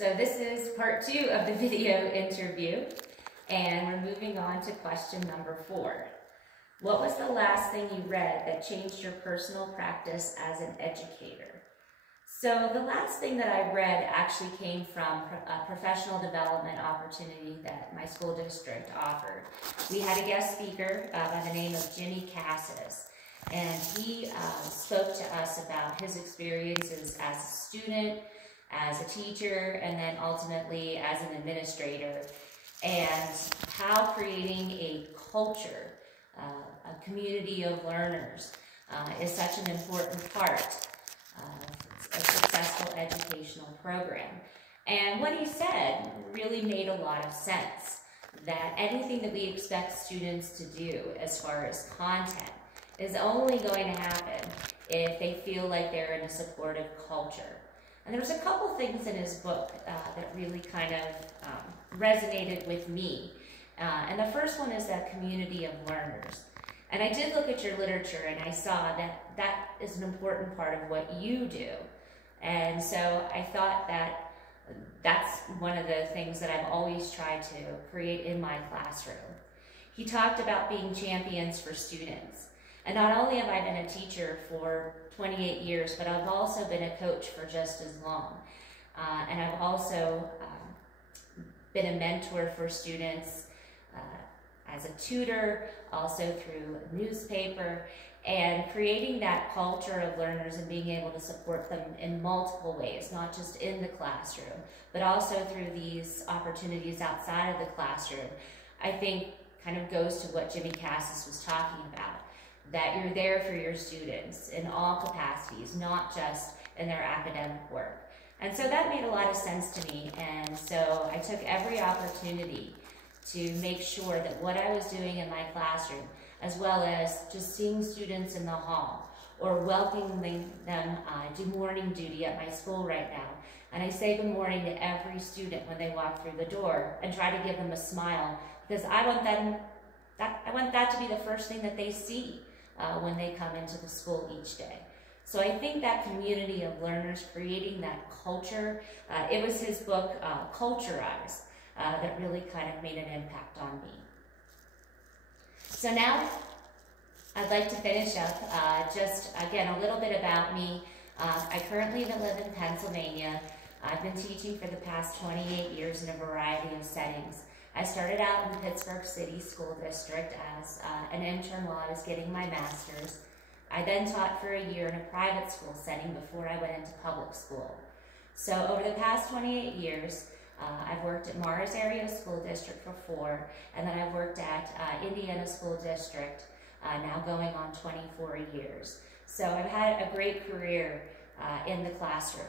So this is part 2 of the video interview, and we're moving on to question number 4. What was the last thing you read that changed your personal practice as an educator? So the last thing that I read actually came from a professional development opportunity that my school district offered. We had a guest speaker by the name of Jimmy Cassis, and he spoke to us about his experiences as a student, as a teacher, and then ultimately as an administrator, and how creating a culture, a community of learners, is such an important part of a successful educational program. And what he said really made a lot of sense, that anything that we expect students to do as far as content is only going to happen if they feel like they're in a supportive culture. And there was a couple things in his book that really kind of resonated with me. And the first one is that community of learners. And I did look at your literature and I saw that that is an important part of what you do. And so I thought that that's one of the things that I've always tried to create in my classroom. He talked about being champions for students. And not only have I been a teacher for 28 years, but I've also been a coach for just as long. And I've also been a mentor for students as a tutor, also through a newspaper, and creating that culture of learners and being able to support them in multiple ways, not just in the classroom, but also through these opportunities outside of the classroom, I think kind of goes to what Jimmy Cassis was talking about. That you're there for your students in all capacities, not just in their academic work. And so that made a lot of sense to me, and so I took every opportunity to make sure that what I was doing in my classroom, as well as just seeing students in the hall or welcoming them, do morning duty at my school right now. And I say good morning to every student when they walk through the door and try to give them a smile, because I want that to be the first thing that they see when they come into the school each day. So I think that community of learners, creating that culture, it was his book, Culturize, that really kind of made an impact on me. So now I'd like to finish up just, again, a little bit about me. I currently live in Pennsylvania. I've been teaching for the past 28 years in a variety of settings. I started out in the Pittsburgh City School District as an intern while I was getting my master's. I then taught for a year in a private school setting before I went into public school. So over the past 28 years, I've worked at Morris Area School District for 4, and then I've worked at Indiana School District, now going on 24 years. So I've had a great career in the classroom.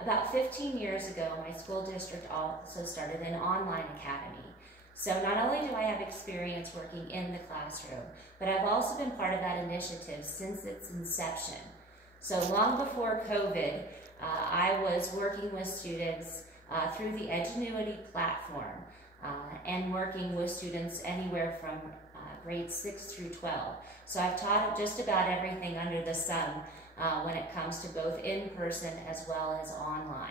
About 15 years ago, my school district also started an online academy. So not only do I have experience working in the classroom, but I've also been part of that initiative since its inception. So long before COVID, I was working with students through the Edgenuity platform and working with students anywhere from grades 6 through 12. So I've taught just about everything under the sun when it comes to both in-person as well as online.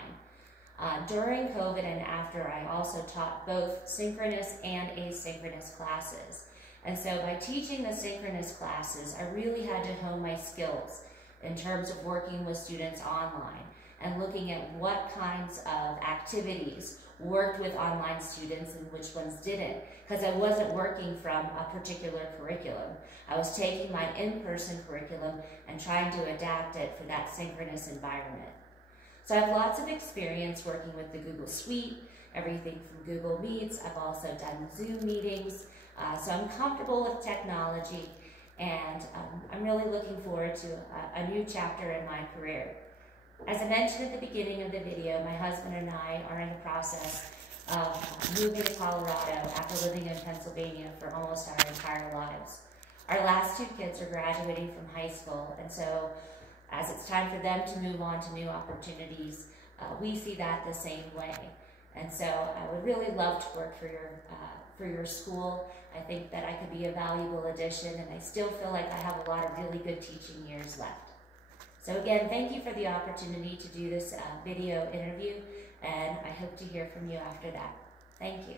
During COVID and after, I also taught both synchronous and asynchronous classes. And so by teaching the synchronous classes, I really had to hone my skills in terms of working with students online and looking at what kinds of activities worked with online students and which ones didn't, because I wasn't working from a particular curriculum. I was taking my in-person curriculum and trying to adapt it for that synchronous environment. So I have lots of experience working with the Google Suite, everything from Google Meets. I've also done Zoom meetings. So I'm comfortable with technology, and I'm really looking forward to a new chapter in my career. As I mentioned at the beginning of the video, my husband and I are in the process of moving to Colorado after living in Pennsylvania for almost our entire lives. Our last 2 kids are graduating from high school, and so as it's time for them to move on to new opportunities, we see that the same way. And so I would really love to work for your school. I think that I could be a valuable addition, and I still feel like I have a lot of really good teaching years left. So again, thank you for the opportunity to do this video interview, and I hope to hear from you after that. Thank you.